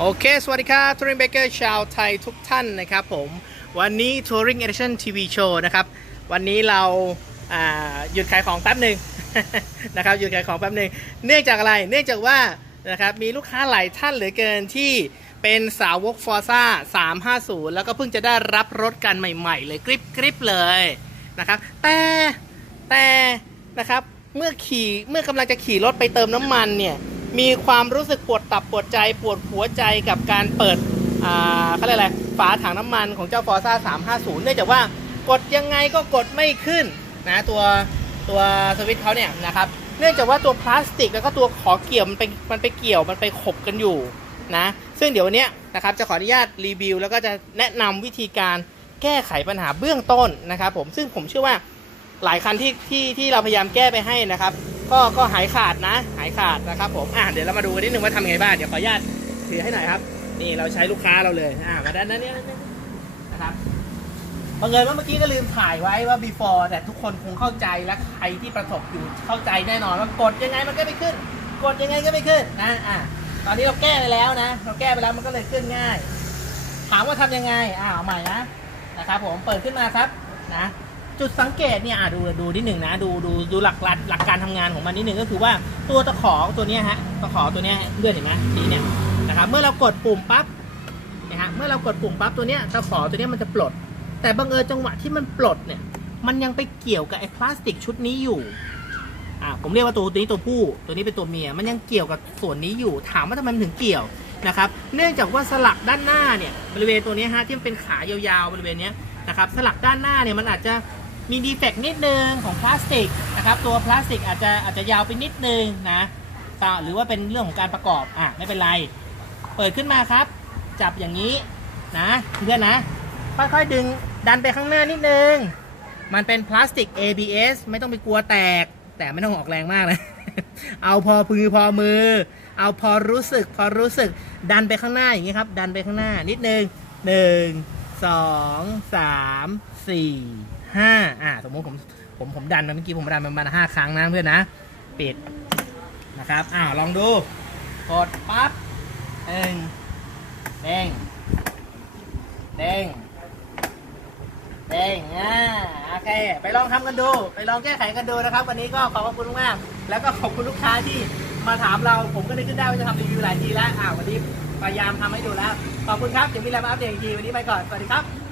โอเค สวัสดีครับทัวริงเบเกอร์ชาวไทยทุกท่านนะครับผมวันนี้ Touring Edition TV Show นะครับ วันนี้เราาหยุดขายของแป๊บหนึ่งนะครับหยุดขายของแป๊บหนึ่งเนื่องจากอะไรเนื่องจากว่านะครับมีลูกค้าหลายท่านเหลือเกินที่เป็นสาวก Forza 350 แล้วก็เพิ่งจะได้รับรถกันใหม่ ๆ เลยกริบกริบเลยนะครับแต่แต่นะครับเมื่อขี่เมื่อกำลังจะขี่รถไปเติมน้ำมันเนี่ย มีความรู้สึกปวดตับปวดใจปวดหัวใจกับการเปิดอ่าเขาเรียกอะไรฝาถังน้ำมันของเจ้า Forza 350 เนื่องจากว่ากดยังไงก็กดไม่ขึ้นนะตัวตัวสวิตช์เขาเนี่ยนะครับเนื่องจากว่าตัวพลาสติกแล้วก็ตัวขอเกี่ยวมันไปมันไปเกี่ยวมันไปขบกันอยู่นะซึ่งเดี๋ยววันนี้นะครับจะขออนุญาตรีวิว แล้วก็จะแนะนำวิธีการแก้ไขปัญหาเบื้องต้นนะครับผมซึ่งผมเชื่อว่าหลายคันที่ที่ที่เราพยายามแก้ไปให้นะครับ ก็ก็หายขาดนะ หายขาดนะครับผมอะเดี๋ยวเรามาดูกันนิดนึงว่าทำยังไงบ้างเดี๋ยวขออนุญาตถือให้หน่อยครับ นี่เราใช้ลูกค้าเราเลยอะมาด้านนั้นเนี่ยนะครับบังเอิญว่าเมื่อกี้ก็ลืมถ่ายไว้ว่า before แต่ทุกคนคงเข้าใจและใครที่ประสบอยู่เข้าใจแน่นอนว่ากดยังไงมันก็ไม่ขึ้น กดยังไงก็ไม่ขึ้นนะอะตอนนี้เราแก้ไปแล้วนะ เราแก้ไปแล้วมันก็เลยขึ้นง่าย ถามว่าทำยังไงอ่าเอาใหม่นะนะครับผมเปิดขึ้นมาครับนะ จุดสังเกตเนี่ยอะดูดูนิดหนึ่งนะดูดูดูหลักหลักหลักการทำงานของมันนิดหนึ่งก็คือว่าตัวตะขอตัวนี้ฮะตะขอตัวนี้เลื่อนเห็นไหมทีเนี่ยนะครับเมื่อเรากดปุ่มปั๊บนะฮะเมื่อเรากดปุ่มปั๊บตัวเนี้ยตะขอตัวเนี้ยมันจะปลด แต่บังเอิญจังหวะที่มันปลดเนี่ยมันยังไปเกี่ยวกับไอ้พลาสติกชุดนี้อยู่อ่าผมเรียกว่าตัวตัวนี้ตัวผู้ตัวนี้เป็นตัวเมียมันยังเกี่ยวกับส่วนนี้อยู่ ถามว่าทำไมมันถึงเกี่ยวนะครับเนื่องจากว่าสลักด้านหน้าเนี่ยบริเวณตัวนี้ฮะที่มันเป็นขายาวๆบริเวณนี้นะครับสลักด้านหน้าเนี่ยมันอาจจะ มีดีเฟกต์นิดนึงของพลาสติกนะครับตัวพลาสติกอาจจะอาจจะยาวไปนิดนึงนะหรือว่าเป็นเรื่องของการประกอบอะไม่เป็นไร เปิดขึ้นมาครับ จับอย่างนี้นะเพื่อนนะ ค่อยๆดึงดันไปข้างหน้านิดนึง มันเป็นพลาสติก ABS ไม่ต้องไปกลัวแตก แต่ไม่ต้องออกแรงมากนะ เอาพอพือพอมือ เอาพอรู้สึก พอรู้สึกดันไปข้างหน้าอย่างนี้ครับ ดันไปข้างหน้านิดนึงหนึ่งสองสามสี่ ห้าอ่าสมมติผมผมผมดันไปเมื่อกี้ผมดันประมาณห้าครั้งนะเพื่อนนะปิดนะครับอ้าวลองดูกดปั๊บหนึ่งเด้งเด้งเด้งอ่าโอเค ไปลองทำกันดู ไปลองแก้ไขกันดูนะครับ วันนี้ก็ขอบคุณมาก แล้วก็ขอบคุณลูกค้าที่มาถามเรา ผมก็ได้ขึ้นได้ว่าจะทำรีวิวหลายทีแล้วอ่าวันนี้พยายามทำให้ดูแล้ว ขอบคุณครับเดี๋ยวมีอะไรมาอัปเดตอีกทีวันนี้ไปก่อน สวัสดีครับ